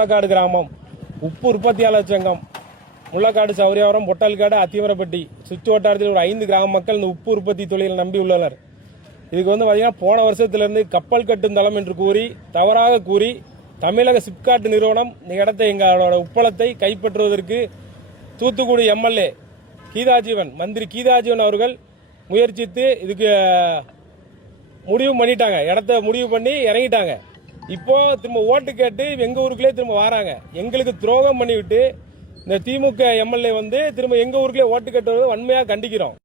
முள்ளக்காடு கிராமம் உப்பு உற்பத்தியாளர் சங்கம் முள்ளக்காடு, சௌரியாவரம், பொட்டால்காடு, அத்திமரப்பட்டி சுற்று வட்டாரத்தில் ஒரு 5 கிராம மக்கள் இந்த உப்பு உற்பத்தி தொழிலை நம்பி உள்ளனர். இதுக்கு பார்த்தீங்கன்னா போன வருஷத்திலிருந்து கப்பல் கட்டும் தளம் என்று கூறி தவறாக கூறி தமிழக சிப்காட் நிறுவனம் இந்த இடத்தை எங்களோட உப்பளத்தை கைப்பற்றுவதற்கு தூத்துக்குடி எம்எல்ஏ கீதாஜீவன், மந்திரி கீதாஜீவன் அவர்கள் முயற்சித்து இதுக்கு முடிவு பண்ணிட்டாங்க. இடத்த முடிவு பண்ணி இறங்கிட்டாங்க. இப்போ திரும்ப ஓட்டு கேட்டு எங்க ஊருக்குள்ளே திரும்ப வராங்க. எங்களுக்கு துரோகம் பண்ணிவிட்டு இந்த திமுக எம்எல்ஏ திரும்ப எங்க ஊருக்குள்ளே ஓட்டு கேட்டு வன்மையாக கண்டிக்கிறோம்.